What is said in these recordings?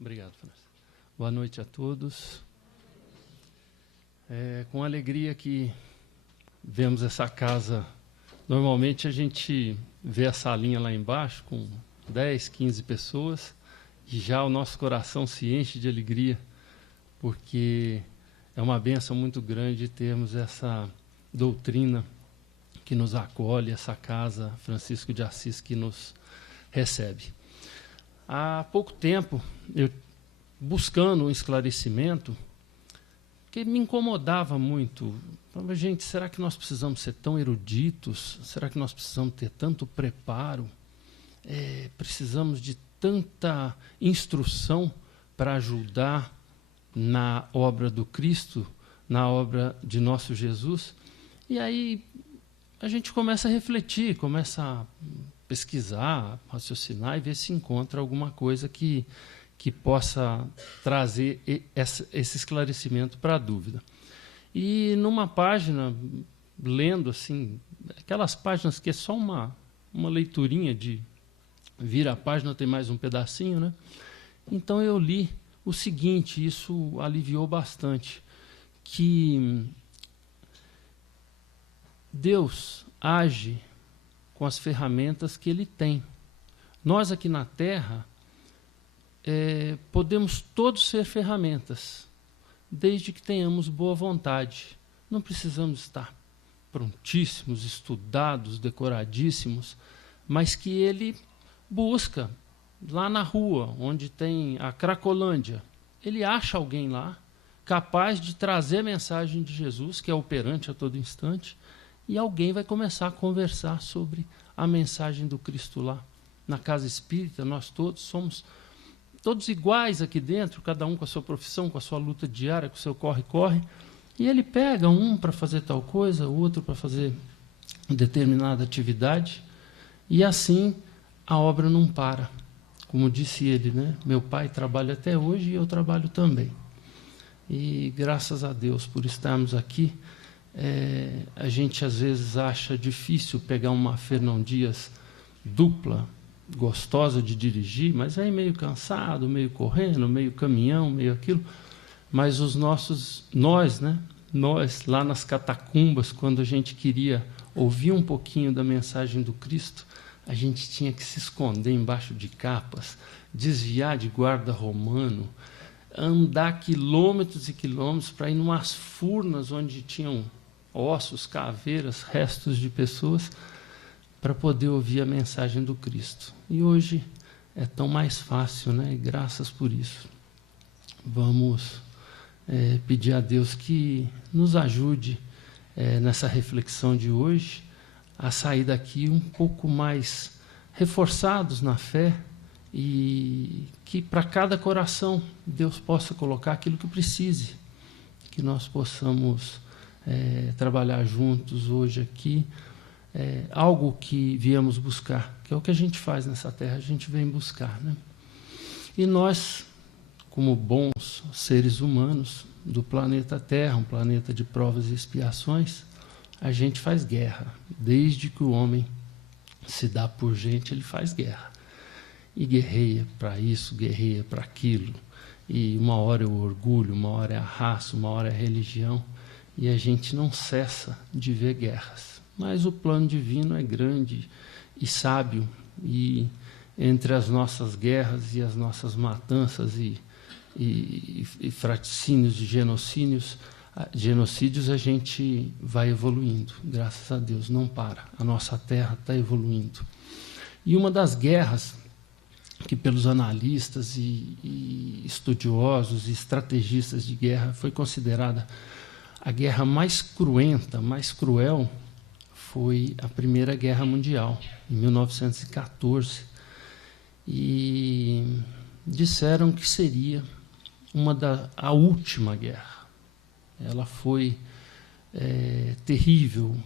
Obrigado, Francisco. Boa noite a todos. É com alegria que vemos essa casa. Normalmente a gente vê a salinha lá embaixo com 10, 15 pessoas e já o nosso coração se enche de alegria, porque é uma bênção muito grande termos essa doutrina que nos acolhe, essa casa Francisco de Assis que nos recebe. Há pouco tempo, eu buscando um esclarecimento, que me incomodava muito. Falava, gente, será que nós precisamos ser tão eruditos? Será que nós precisamos ter tanto preparo? Precisamos de tanta instrução para ajudar na obra do Cristo, na obra de nosso Jesus? E aí a gente começa a refletir, começa a pesquisar, raciocinar e ver se encontra alguma coisa que possa trazer esse esclarecimento para a dúvida. E numa página, lendo assim, aquelas páginas que é só uma leiturinha de vira a página, tem mais um pedacinho, né? Então eu li o seguinte, isso aliviou bastante, que Deus age com as ferramentas que Ele tem. Nós aqui na Terra podemos todos ser ferramentas, desde que tenhamos boa vontade. Não precisamos estar prontíssimos, estudados, decoradíssimos, mas que Ele busca lá na rua, onde tem a Cracolândia. Ele acha alguém lá capaz de trazer a mensagem de Jesus, que é operante a todo instante, e alguém vai começar a conversar sobre a mensagem do Cristo lá. Na casa espírita, nós todos somos todos iguais aqui dentro, cada um com a sua profissão, com a sua luta diária, com o seu corre-corre, e ele pega um para fazer tal coisa, o outro para fazer determinada atividade, e assim a obra não para. Como disse ele, né? Meu pai trabalha até hoje e eu trabalho também. E graças a Deus por estarmos aqui. A gente às vezes acha difícil pegar uma Fernão Dias dupla, gostosa de dirigir, mas aí meio cansado, meio correndo, meio caminhão, meio aquilo. Mas nós lá nas catacumbas, quando a gente queria ouvir um pouquinho da mensagem do Cristo, a gente tinha que se esconder embaixo de capas, desviar de guarda romano, andar quilômetros e quilômetros para ir em umas furnas onde tinham ossos, caveiras, restos de pessoas, para poder ouvir a mensagem do Cristo. E hoje é tão mais fácil, né? E graças por isso. Vamos pedir a Deus que nos ajude nessa reflexão de hoje a sair daqui um pouco mais reforçados na fé e que para cada coração Deus possa colocar aquilo que precise, que nós possamos trabalhar juntos hoje aqui, algo que viemos buscar, que é o que a gente faz nessa terra, a gente vem buscar, né? E nós, como bons seres humanos do planeta Terra, um planeta de provas e expiações, a gente faz guerra. Desde que o homem se dá por gente, ele faz guerra. E guerreia para isso, guerreia para aquilo. E uma hora é o orgulho, uma hora é a raça, uma hora é a religião. E a gente não cessa de ver guerras. Mas o plano divino é grande e sábio. E entre as nossas guerras e as nossas matanças e fraticínios e genocídios, a gente vai evoluindo. Graças a Deus, não para. A nossa terra está evoluindo. E uma das guerras que pelos analistas e estudiosos e estrategistas de guerra foi considerada a guerra mais cruenta, mais cruel, foi a Primeira Guerra Mundial, em 1914. E disseram que seria a última guerra. Ela foi terrível,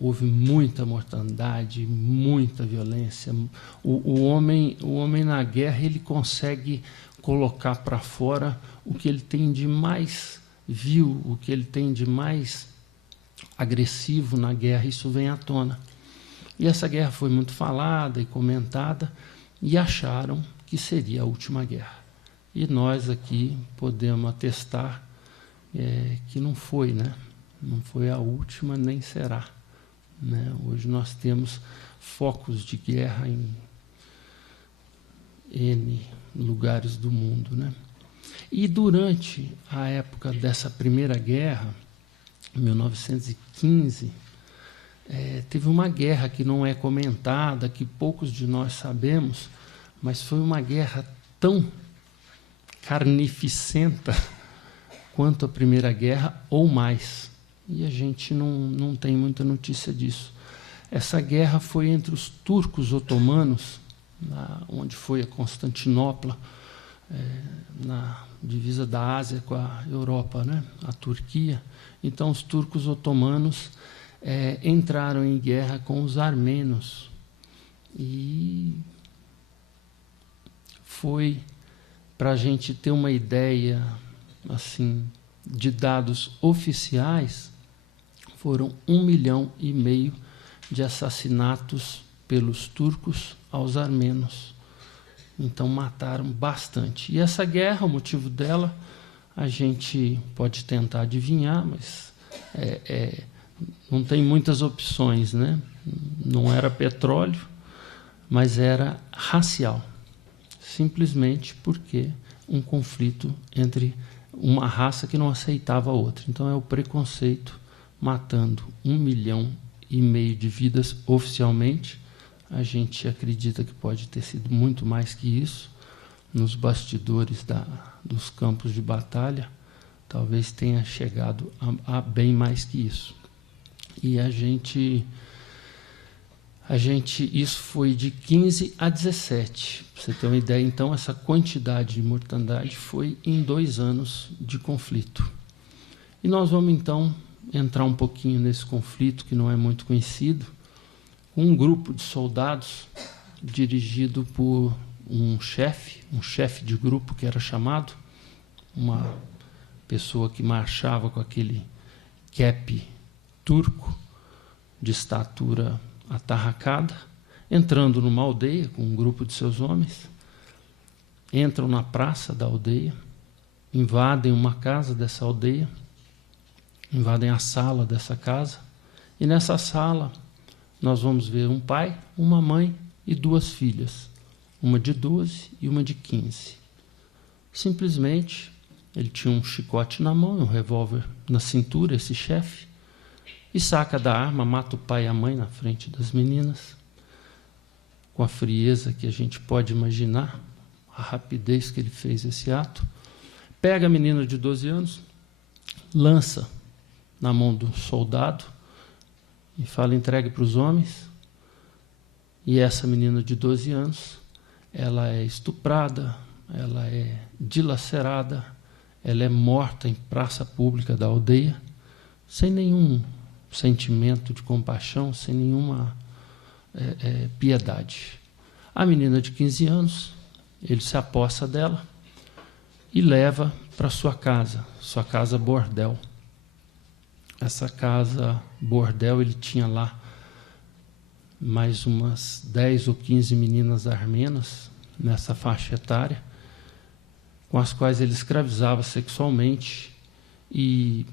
houve muita mortandade, muita violência. O homem na guerra, ele consegue colocar para fora o que ele tem de mais vil, o que ele tem de mais agressivo na guerra, isso vem à tona. E essa guerra foi muito falada e comentada, e acharam que seria a última guerra. E nós aqui podemos atestar que não foi, né? Não foi a última, nem será. Né? Hoje nós temos focos de guerra em N lugares do mundo. Né? E durante a época dessa Primeira Guerra, em 1915, teve uma guerra que não é comentada, que poucos de nós sabemos, mas foi uma guerra tão carnificenta quanto a Primeira Guerra, ou mais. E a gente não tem muita notícia disso. Essa guerra foi entre os turcos otomanos, onde foi a Constantinopla, na divisa da Ásia com a Europa, né? A Turquia. Então, os turcos otomanos entraram em guerra com os armenos. E foi, para a gente ter uma ideia assim, de dados oficiais, foram 1,5 milhão de assassinatos pelos turcos aos armenos. Então, mataram bastante. E essa guerra, o motivo dela, a gente pode tentar adivinhar, mas não tem muitas opções, né? Não era petróleo, mas era racial. Simplesmente porque um conflito entre uma raça que não aceitava a outra. Então, é o preconceito matando 1,5 milhão de vidas oficialmente. A gente acredita que pode ter sido muito mais que isso. Nos bastidores dos campos de batalha, talvez tenha chegado a bem mais que isso. E isso foi de 15 a 17. Para você ter uma ideia, então, essa quantidade de mortandade foi em 2 anos de conflito. E nós vamos, então, entrar um pouquinho nesse conflito, que não é muito conhecido. Um grupo de soldados, dirigido por um chefe de grupo que era chamado, uma pessoa que marchava com aquele cap turco, de estatura atarracada, entrando numa aldeia com um grupo de seus homens, entram na praça da aldeia, invadem uma casa dessa aldeia, invadem a sala dessa casa, e nessa sala nós vamos ver um pai, uma mãe e 2 filhas, uma de 12 e uma de 15. Simplesmente, ele tinha um chicote na mão, um revólver na cintura, esse chefe, e saca da arma, mata o pai e a mãe na frente das meninas, com a frieza que a gente pode imaginar, a rapidez que ele fez esse ato. Pega a menina de 12 anos, lança na mão do soldado e fala: entregue para os homens. E essa menina de 12 anos, ela é estuprada, ela é dilacerada, ela é morta em praça pública da aldeia, sem nenhum sentimento de compaixão, sem nenhuma piedade. A menina de 15 anos, ele se apossa dela e leva para sua casa bordel. Essa casa bordel, ele tinha lá mais umas 10 ou 15 meninas armenas nessa faixa etária, com as quais ele escravizava sexualmente e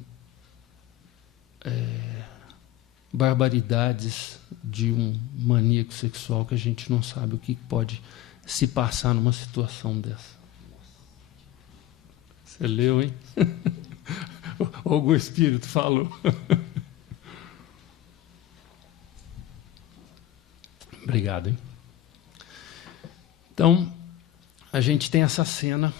barbaridades de um maníaco sexual que a gente não sabe o que pode se passar numa situação dessa. Você leu, hein? Ou o Espírito falou. Obrigado, hein? Então, a gente tem essa cena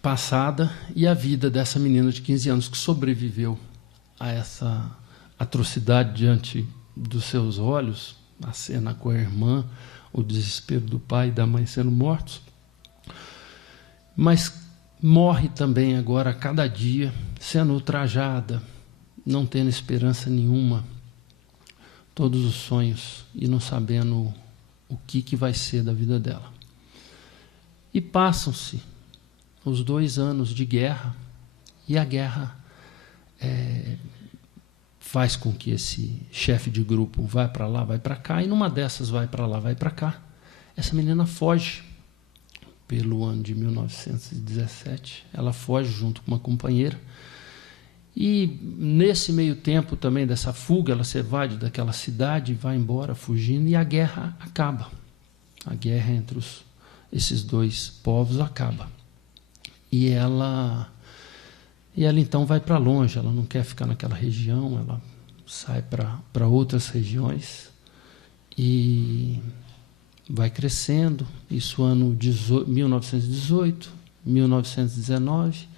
passada e a vida dessa menina de 15 anos que sobreviveu a essa atrocidade diante dos seus olhos, a cena com a irmã, o desespero do pai e da mãe sendo mortos, mas morre também agora a cada dia, sendo ultrajada, não tendo esperança nenhuma, todos os sonhos, e não sabendo o que vai ser da vida dela. E passam-se os 2 anos de guerra, e a guerra faz com que esse chefe de grupo vá para lá, vai para cá, e numa dessas vai para lá, vai para cá, essa menina foge pelo ano de 1917. Ela foge junto com uma companheira. E nesse meio tempo também dessa fuga, ela se evade daquela cidade, vai embora fugindo, e a guerra acaba. A guerra entre esses dois povos acaba. E ela então vai para longe, ela não quer ficar naquela região, ela sai para outras regiões e vai crescendo. Isso ano 1918, 1919.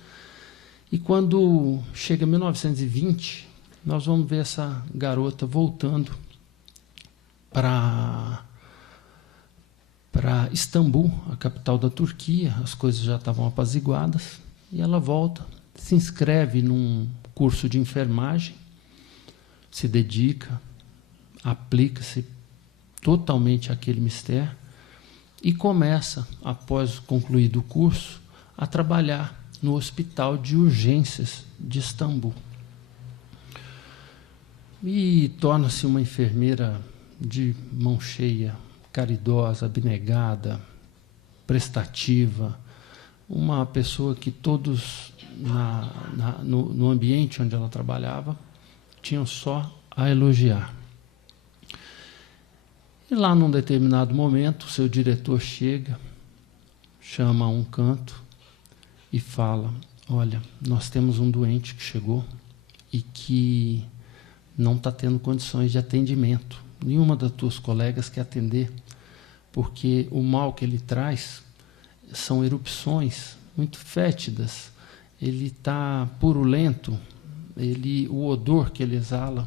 E quando chega 1920, nós vamos ver essa garota voltando para Istambul, a capital da Turquia. As coisas já estavam apaziguadas, e ela volta, se inscreve num curso de enfermagem, se dedica, aplica-se totalmente àquele mistério e começa, após concluído o curso, a trabalhar no Hospital de Urgências de Istambul. E torna-se uma enfermeira de mão cheia, caridosa, abnegada, prestativa, uma pessoa que todos no ambiente onde ela trabalhava tinham só a elogiar. E lá, num determinado momento, o seu diretor chega, chama a um canto e fala: olha, nós temos um doente que chegou e que não está tendo condições de atendimento. Nenhuma das tuas colegas quer atender, porque o mal que ele traz são erupções muito fétidas, ele está purulento, o odor que ele exala,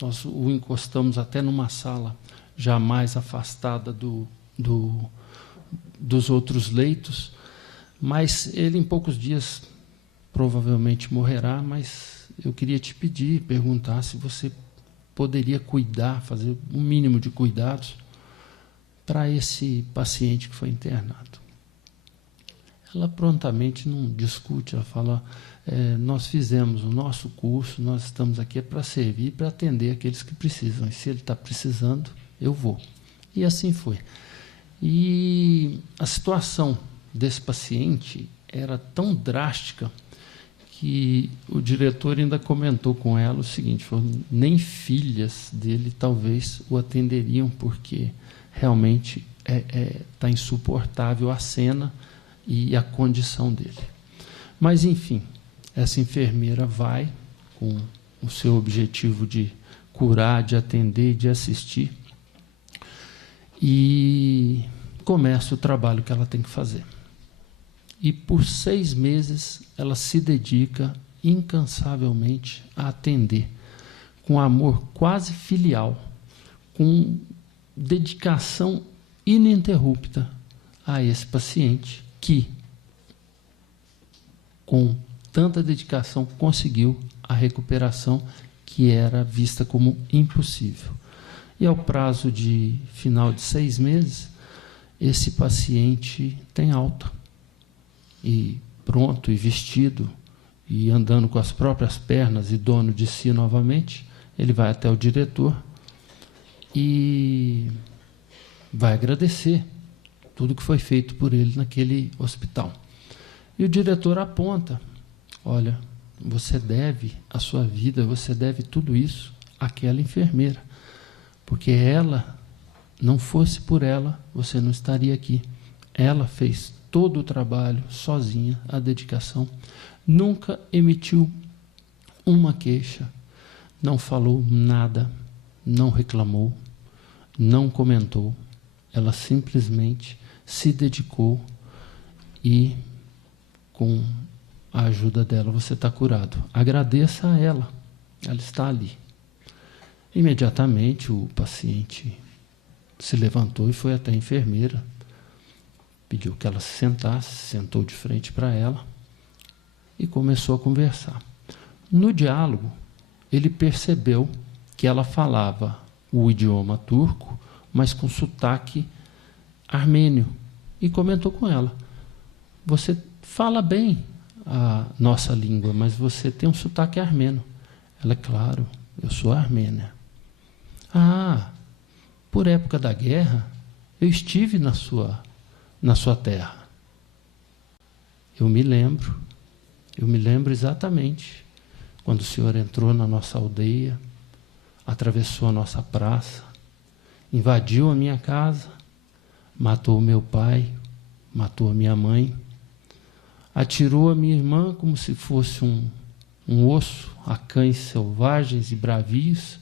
nós o encostamos até numa sala jamais afastada dos outros leitos, mas ele em poucos dias provavelmente morrerá. Mas eu queria te perguntar se você poderia cuidar, fazer um mínimo de cuidados para esse paciente que foi internado. Ela prontamente não discute, ela fala: nós fizemos o nosso curso, nós estamos aqui para servir, para atender aqueles que precisam, e se ele está precisando, eu vou. E assim foi. E a situação desse paciente era tão drástica que o diretor ainda comentou com ela o seguinte: falou, nem filhas dele talvez o atenderiam, porque realmente está insuportável a cena e a condição dele. Mas, enfim, essa enfermeira vai com o seu objetivo de curar, de atender, de assistir, e começa o trabalho que ela tem que fazer. E por 6 meses ela se dedica incansavelmente a atender, com amor quase filial, com dedicação ininterrupta a esse paciente que, com tanta dedicação, conseguiu a recuperação que era vista como impossível. E ao prazo de final de 6 meses, esse paciente tem alta. E pronto, e vestido, e andando com as próprias pernas e dono de si novamente, ele vai até o diretor e vai agradecer tudo que foi feito por ele naquele hospital. E o diretor aponta: olha, você deve a sua vida, você deve tudo isso àquela enfermeira, porque ela, não fosse por ela, você não estaria aqui. Ela fez todo o trabalho sozinha, a dedicação, nunca emitiu uma queixa, não falou nada, não reclamou, não comentou. Ela simplesmente se dedicou e, com a ajuda dela, você está curado. Agradeça a ela, ela está ali. Imediatamente o paciente se levantou e foi até a enfermeira, pediu que ela se sentasse, sentou de frente para ela e começou a conversar. No diálogo, ele percebeu que ela falava o idioma turco, mas com sotaque armênio, e comentou com ela: você fala bem a nossa língua, mas você tem um sotaque armênio. Ela: claro, eu sou armênia. Por época da guerra, eu estive na sua terra. Eu me lembro exatamente quando o Senhor entrou na nossa aldeia, atravessou a nossa praça, invadiu a minha casa, matou o meu pai, matou a minha mãe, atirou a minha irmã como se fosse um osso a cães selvagens e bravios,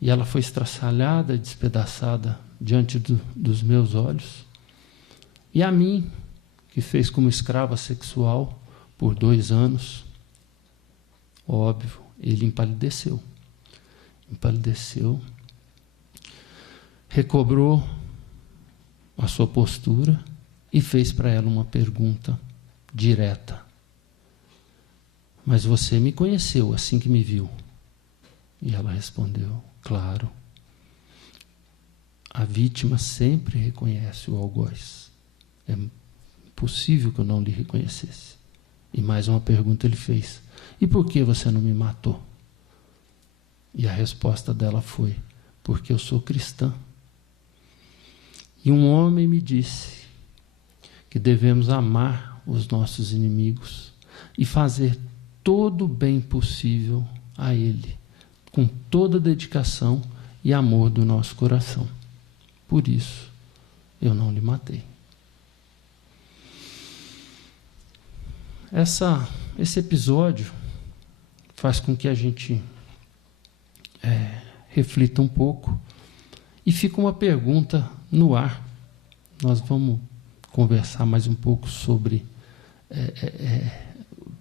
e ela foi estraçalhada, despedaçada diante dos meus olhos. E a mim, que fez como escrava sexual por 2 anos, óbvio, ele empalideceu, recobrou a sua postura e fez para ela uma pergunta direta. Mas você me conheceu assim que me viu? E ela respondeu, claro. A vítima sempre reconhece o algoz. É impossível que eu não lhe reconhecesse. E mais uma pergunta ele fez, e por que você não me matou? E a resposta dela foi, porque eu sou cristã. E um homem me disse que devemos amar os nossos inimigos e fazer todo o bem possível a ele, com toda a dedicação e amor do nosso coração. Por isso, eu não lhe matei. Esse episódio faz com que a gente reflita um pouco e fica uma pergunta no ar. Nós vamos conversar mais um pouco sobre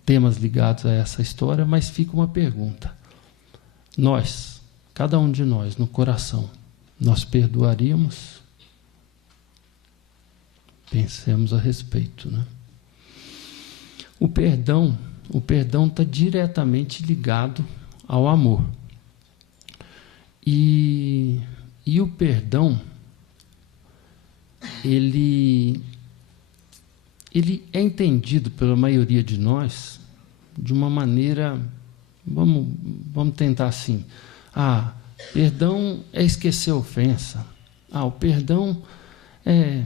temas ligados a essa história, mas fica uma pergunta. Nós, cada um de nós, no coração, nós perdoaríamos? Pensemos a respeito, né? O perdão está diretamente ligado ao amor. E o perdão, ele é entendido pela maioria de nós de uma maneira, vamos tentar assim, perdão é esquecer a ofensa, o perdão é...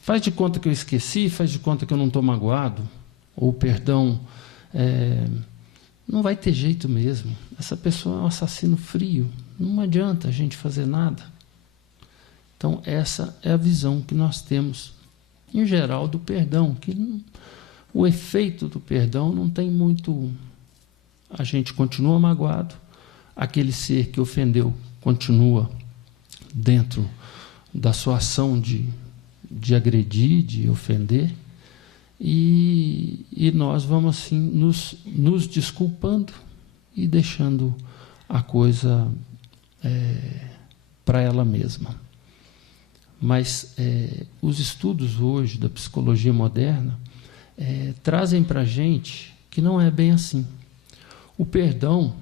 faz de conta que eu esqueci, faz de conta que eu não estou magoado, ou perdão, não vai ter jeito mesmo, essa pessoa é um assassino frio, não adianta a gente fazer nada. Então, essa é a visão que nós temos, em geral, do perdão, que o efeito do perdão não tem muito... A gente continua magoado, aquele ser que ofendeu continua dentro da sua ação de agredir, de ofender, e nós vamos assim nos desculpando e deixando a coisa para ela mesma. Mas os estudos hoje da psicologia moderna trazem para a gente que não é bem assim. O perdão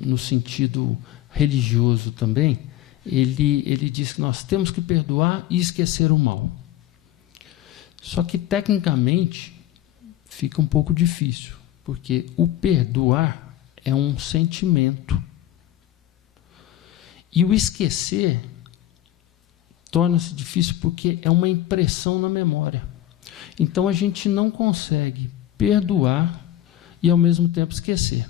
no sentido religioso também, ele diz que nós temos que perdoar e esquecer o mal. Só que, tecnicamente, fica um pouco difícil, porque o perdoar é um sentimento. E o esquecer torna-se difícil porque é uma impressão na memória. Então, a gente não consegue perdoar e, ao mesmo tempo, esquecer.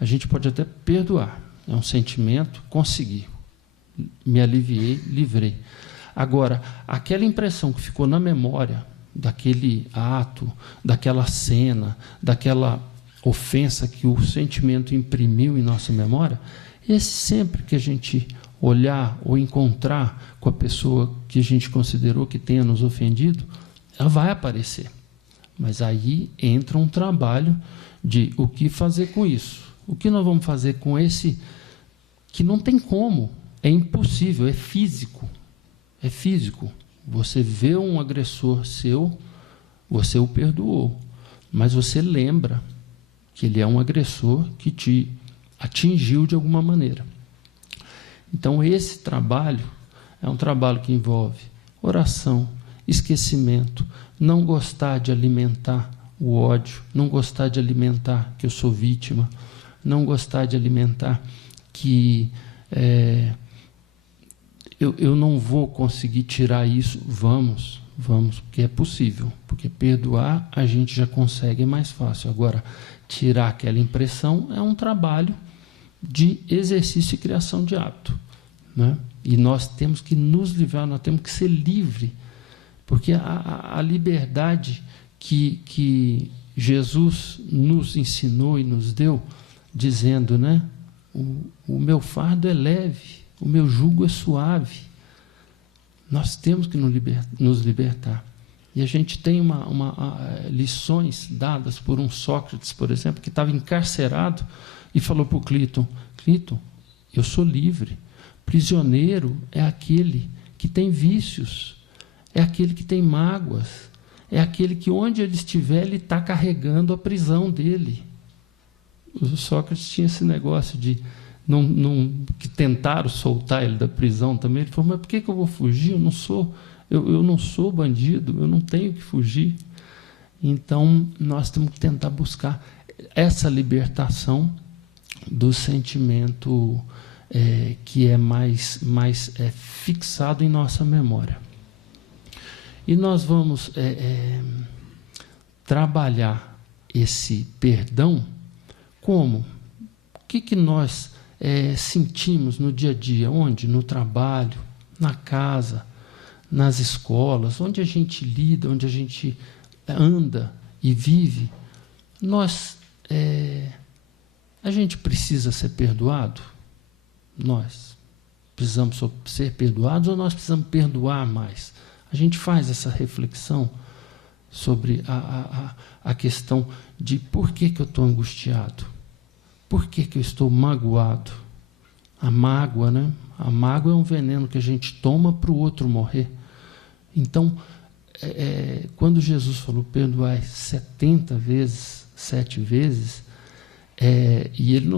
A gente pode até perdoar, é um sentimento, consegui. Me aliviei, livrei. Agora, aquela impressão que ficou na memória, daquele ato, daquela cena, daquela ofensa que o sentimento imprimiu em nossa memória, esse sempre que a gente olhar ou encontrar com a pessoa que a gente considerou que tenha nos ofendido, ela vai aparecer. Mas aí entra um trabalho de o que fazer com isso. O que nós vamos fazer com esse que não tem como, é impossível, é físico. É físico. Você vê um agressor seu, você o perdoou, mas você lembra que ele é um agressor que te atingiu de alguma maneira. Então, esse trabalho é um trabalho que envolve oração, esquecimento, não gostar de alimentar o ódio, não gostar de alimentar que eu sou vítima, não gostar de alimentar que eu não vou conseguir tirar isso. Vamos, porque é possível. Porque perdoar a gente já consegue, é mais fácil. Agora, tirar aquela impressão é um trabalho de exercício e criação de hábito, né? E nós temos que nos livrar, nós temos que ser livre, porque a liberdade que Jesus nos ensinou e nos deu, dizendo, né, o meu fardo é leve, o meu jugo é suave. Nós temos que nos libertar. E a gente tem lições dadas por um Sócrates, por exemplo, que estava encarcerado e falou para o Cleiton: Cleiton, eu sou livre. Prisioneiro é aquele que tem vícios, é aquele que tem mágoas, é aquele que, onde ele estiver, ele está carregando a prisão dele. O Sócrates tinha esse negócio de que tentaram soltar ele da prisão também. Ele falou: mas por que eu vou fugir? Eu não sou bandido, eu não tenho que fugir. Então, nós temos que tentar buscar essa libertação do sentimento que é mais fixado em nossa memória. E nós vamos trabalhar esse perdão como? O que nós sentimos no dia a dia? Onde? No trabalho, na casa, nas escolas, onde a gente lida, onde a gente anda e vive. A gente precisa ser perdoado? Nós precisamos ser perdoados ou nós precisamos perdoar mais? A gente faz essa reflexão sobre a questão de por que eu estou angustiado, por que eu estou magoado. A mágoa, né? A mágoa é um veneno que a gente toma para o outro morrer. Então, quando Jesus falou perdoai 70 vezes, 7 vezes, e ele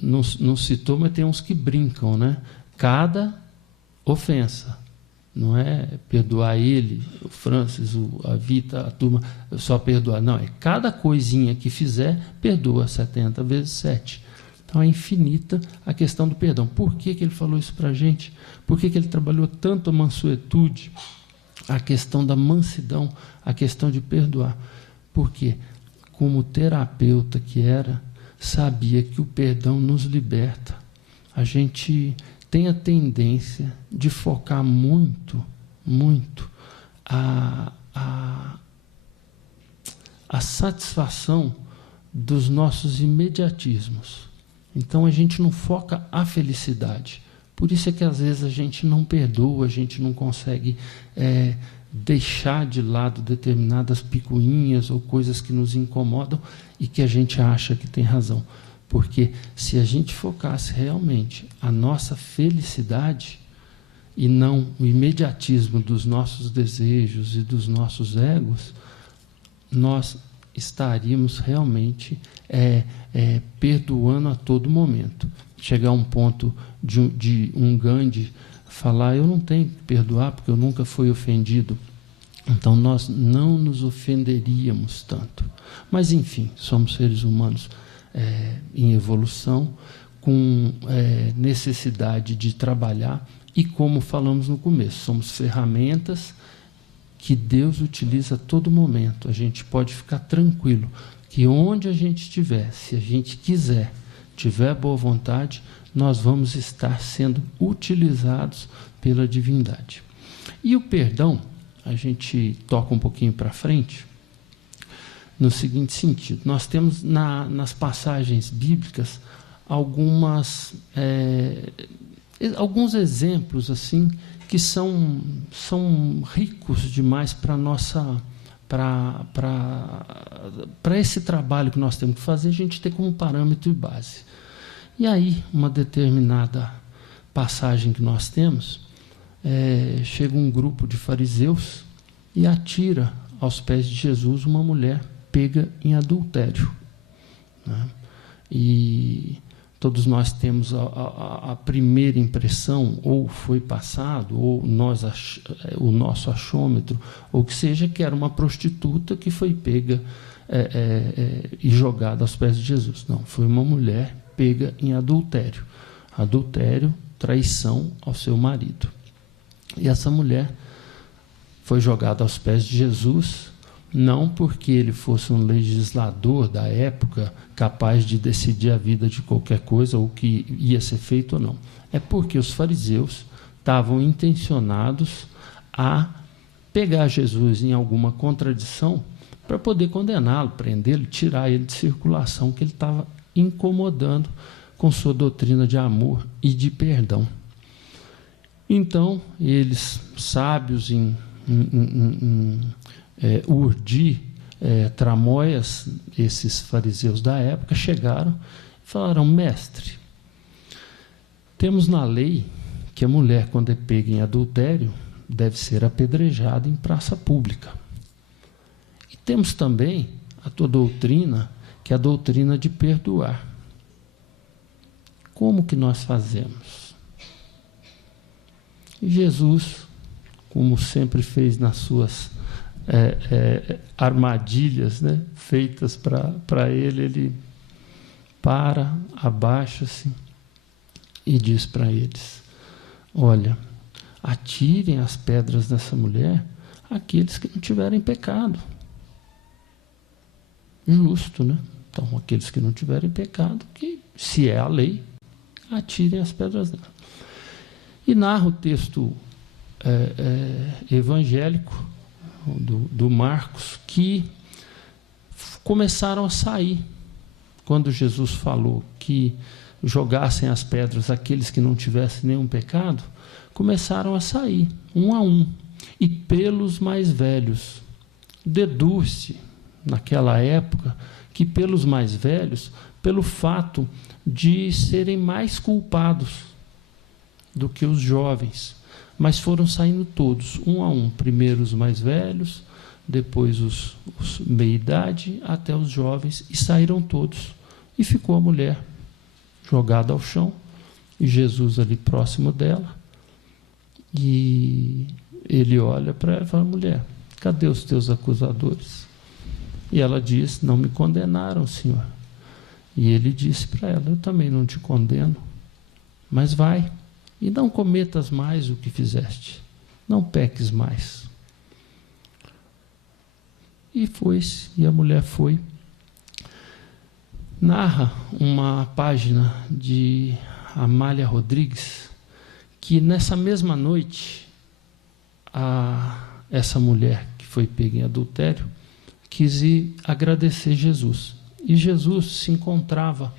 não citou, mas tem uns que brincam, né? Cada ofensa. Não é perdoar ele, o Francis, a Vita, a turma, só perdoar. Não, é cada coisinha que fizer, perdoa 70 vezes 7. Então é infinita a questão do perdão. Por que ele falou isso para a gente? Por que ele trabalhou tanto a mansuetude, a questão da mansidão, a questão de perdoar? Porque, como terapeuta que era, sabia que o perdão nos liberta. A gente tem a tendência de focar muito a satisfação dos nossos imediatismos. Então, a gente não foca a felicidade. Por isso é que, às vezes, a gente não perdoa, a gente não consegue deixar de lado determinadas picuinhas ou coisas que nos incomodam e que a gente acha que tem razão. Porque se a gente focasse realmente a nossa felicidade e não o imediatismo dos nossos desejos e dos nossos egos, nós estaríamos realmente perdoando a todo momento. Chegar a um ponto de um Gandhi falar: eu não tenho que perdoar porque eu nunca fui ofendido. Então, nós não nos ofenderíamos tanto. Mas, enfim, somos seres humanos em evolução, com necessidade de trabalhar, e como falamos no começo, somos ferramentas que Deus utiliza a todo momento. A gente pode ficar tranquilo que onde a gente estiver, se a gente quiser, tiver boa vontade, nós vamos estar sendo utilizados pela divindade. E o perdão, a gente toca um pouquinho para frente, no seguinte sentido: nós temos nas passagens bíblicas alguns exemplos assim que são ricos demais para esse trabalho que nós temos que fazer, a gente ter como parâmetro e base. E aí, uma determinada passagem que nós temos, chega um grupo de fariseus e atira aos pés de Jesus uma mulher pega em adultério, né? E todos nós temos a primeira impressão, ou foi passado, ou o nosso achômetro, ou que seja, que era uma prostituta que foi pega e jogada aos pés de Jesus. Não, foi uma mulher pega em adultério. Adultério, traição ao seu marido. E essa mulher foi jogada aos pés de Jesus, não porque ele fosse um legislador da época capaz de decidir a vida de qualquer coisa ou o que ia ser feito ou não. É porque os fariseus estavam intencionados a pegar Jesus em alguma contradição para poder condená-lo, prendê-lo, tirar ele de circulação, que ele estava incomodando com sua doutrina de amor e de perdão. Então, eles, sábios em urdir tramóias, esses fariseus da época, chegaram e falaram: mestre, temos na lei que a mulher, quando é pega em adultério, deve ser apedrejada em praça pública. E temos também a tua doutrina, que é a doutrina de perdoar. Como que nós fazemos? E Jesus, como sempre fez nas suas armadilhas, né, feitas para ele para, abaixa-se e diz para eles: olha, atirem as pedras dessa mulher aqueles que não tiverem pecado. Justo, né? Então, aqueles que não tiverem pecado, que, se é a lei, atirem as pedras dela. E narra o texto evangélico do Marcos, que começaram a sair. Quando Jesus falou que jogassem as pedras aqueles que não tivessem nenhum pecado, começaram a sair, um a um, e pelos mais velhos. Deduz-se, naquela época, que pelos mais velhos, pelo fato de serem mais culpados do que os jovens, mas foram saindo todos, um a um, primeiro os mais velhos, depois os meia-idade, até os jovens, e saíram todos. E ficou a mulher jogada ao chão, e Jesus ali próximo dela, e ele olha para ela e fala: mulher, cadê os teus acusadores? E ela diz: não me condenaram, Senhor. E ele disse para ela: eu também não te condeno, mas vai, e não cometas mais o que fizeste, não peques mais. E foi-se, e a mulher foi. Narra uma página de Amália Rodrigues, que nessa mesma noite, essa mulher que foi pega em adultério quis ir agradecer Jesus. E Jesus se encontrava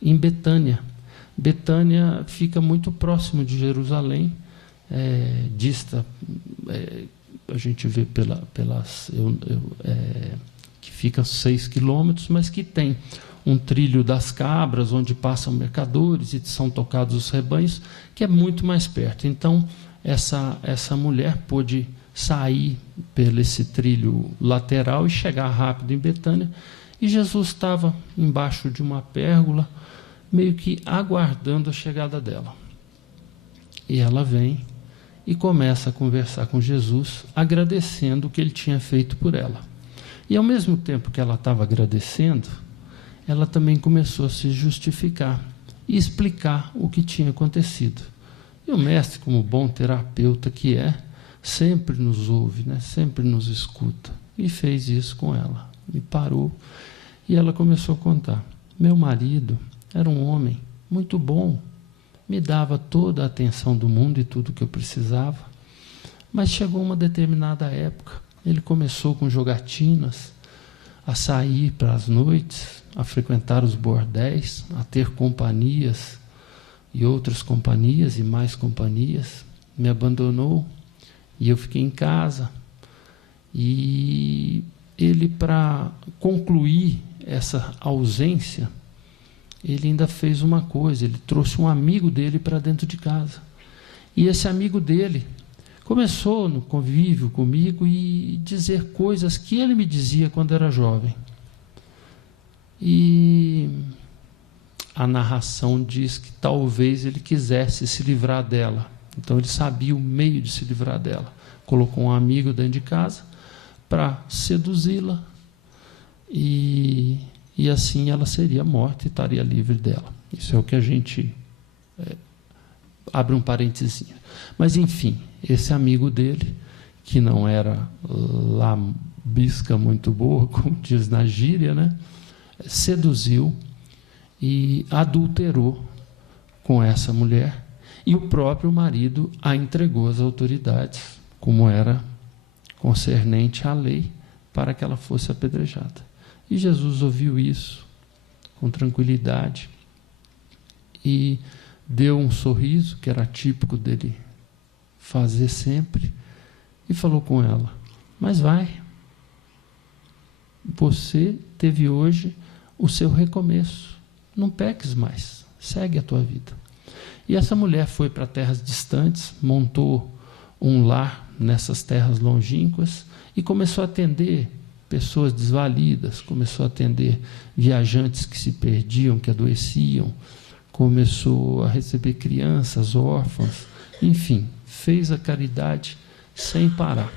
em Betânia. Betânia fica muito próximo de Jerusalém, dista, a gente vê que fica 6 quilômetros, mas que tem um trilho das cabras, onde passam mercadores e são tocados os rebanhos, que é muito mais perto. Então, essa mulher pôde sair por esse trilho lateral e chegar rápido em Betânia. E Jesus estava embaixo de uma pérgola, meio que aguardando a chegada dela. E ela vem e começa a conversar com Jesus, agradecendo o que ele tinha feito por ela. E ao mesmo tempo que ela estava agradecendo, ela também começou a se justificar e explicar o que tinha acontecido. E o mestre, como bom terapeuta que é, sempre nos ouve, né? Sempre nos escuta. E fez isso com ela. E parou. E ela começou a contar: meu marido era um homem muito bom, me dava toda a atenção do mundo e tudo que eu precisava. Mas chegou uma determinada época, ele começou com jogatinas, a sair para as noites, a frequentar os bordéis, a ter companhias e outras companhias e mais companhias. Me abandonou e eu fiquei em casa. E ele, para concluir essa ausência, ele ainda fez uma coisa: ele trouxe um amigo dele para dentro de casa. E esse amigo dele começou no convívio comigo e dizer coisas que ele me dizia quando era jovem. E a narração diz que talvez ele quisesse se livrar dela. Então ele sabia o meio de se livrar dela. Colocou um amigo dentro de casa para seduzi-la e assim ela seria morta e estaria livre dela. Isso é o que a gente abre um parentezinho. Mas, enfim, esse amigo dele, que não era lambisca muito boa, como diz na gíria, né, seduziu e adulterou com essa mulher, e o próprio marido a entregou às autoridades, como era concernente à lei, para que ela fosse apedrejada. E Jesus ouviu isso com tranquilidade e deu um sorriso, que era típico dele fazer sempre, e falou com ela: mas vai, você teve hoje o seu recomeço, não peques mais, segue a tua vida. E essa mulher foi para terras distantes, montou um lar nessas terras longínquas e começou a atender pessoas desvalidas, começou a atender viajantes que se perdiam, que adoeciam, começou a receber crianças, órfãos, enfim, fez a caridade sem parar.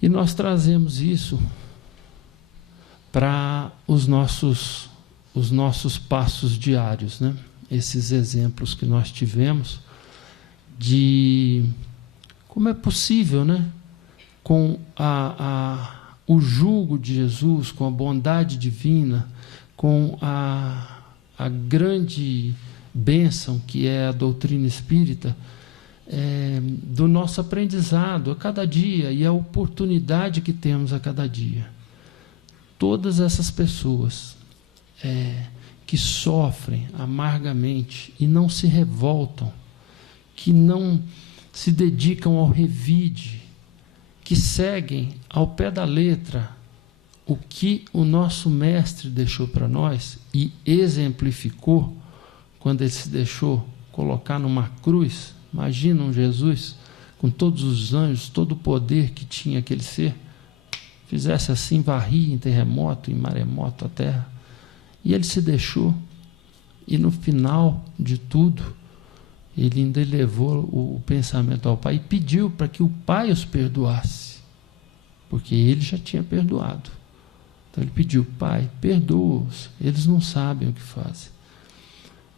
E nós trazemos isso para os nossos passos diários, né? Esses exemplos que nós tivemos de como é possível, né? Com o jugo de Jesus, com a bondade divina, com a grande bênção que é a doutrina espírita, do nosso aprendizado a cada dia e a oportunidade que temos a cada dia. Todas essas pessoas que sofrem amargamente e não se revoltam, que não se dedicam ao revide, que seguem ao pé da letra o que o nosso mestre deixou para nós e exemplificou quando ele se deixou colocar numa cruz. Imagina um Jesus com todos os anjos, todo o poder que tinha aquele ser, fizesse assim, varria em terremoto, em maremoto a terra, e ele se deixou, e no final de tudo, ele ainda elevou o pensamento ao Pai e pediu para que o Pai os perdoasse, porque ele já tinha perdoado. Então ele pediu: Pai, perdoa-os, eles não sabem o que fazem.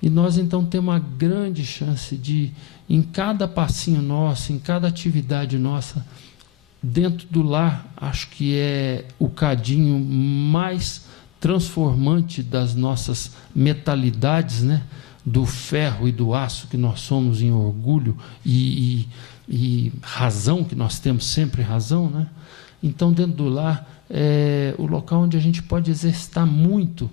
E nós então temos uma grande chance de, em cada passinho nosso, em cada atividade nossa, dentro do lar, acho que é o cadinho mais transformante das nossas metalidades, né? Do ferro e do aço que nós somos em orgulho e razão, que nós temos sempre razão, né? Então, dentro do lar é o local onde a gente pode exercitar muito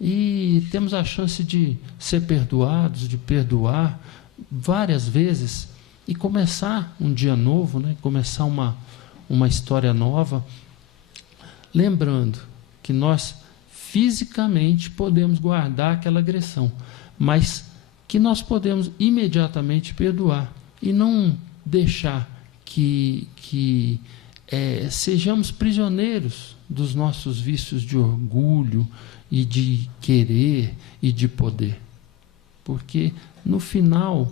e temos a chance de ser perdoados, de perdoar várias vezes e começar um dia novo, né? Começar uma história nova, lembrando que nós fisicamente podemos guardar aquela agressão, mas que nós podemos imediatamente perdoar e não deixar que sejamos prisioneiros dos nossos vícios de orgulho e de querer e de poder. Porque, no final,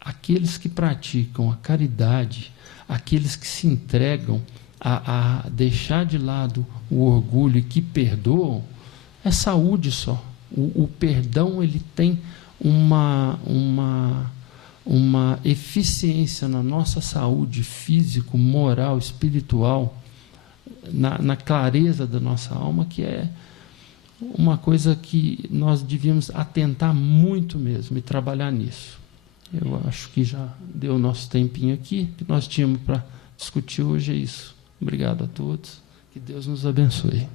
aqueles que praticam a caridade, aqueles que se entregam a deixar de lado o orgulho e que perdoam, é saúde só. O perdão, ele tem uma eficiência na nossa saúde físico, moral, espiritual, na clareza da nossa alma, que é uma coisa que nós devíamos atentar muito mesmo e trabalhar nisso. Eu acho que já deu o nosso tempinho aqui, que nós tínhamos para discutir hoje é isso. Obrigado a todos, que Deus nos abençoe.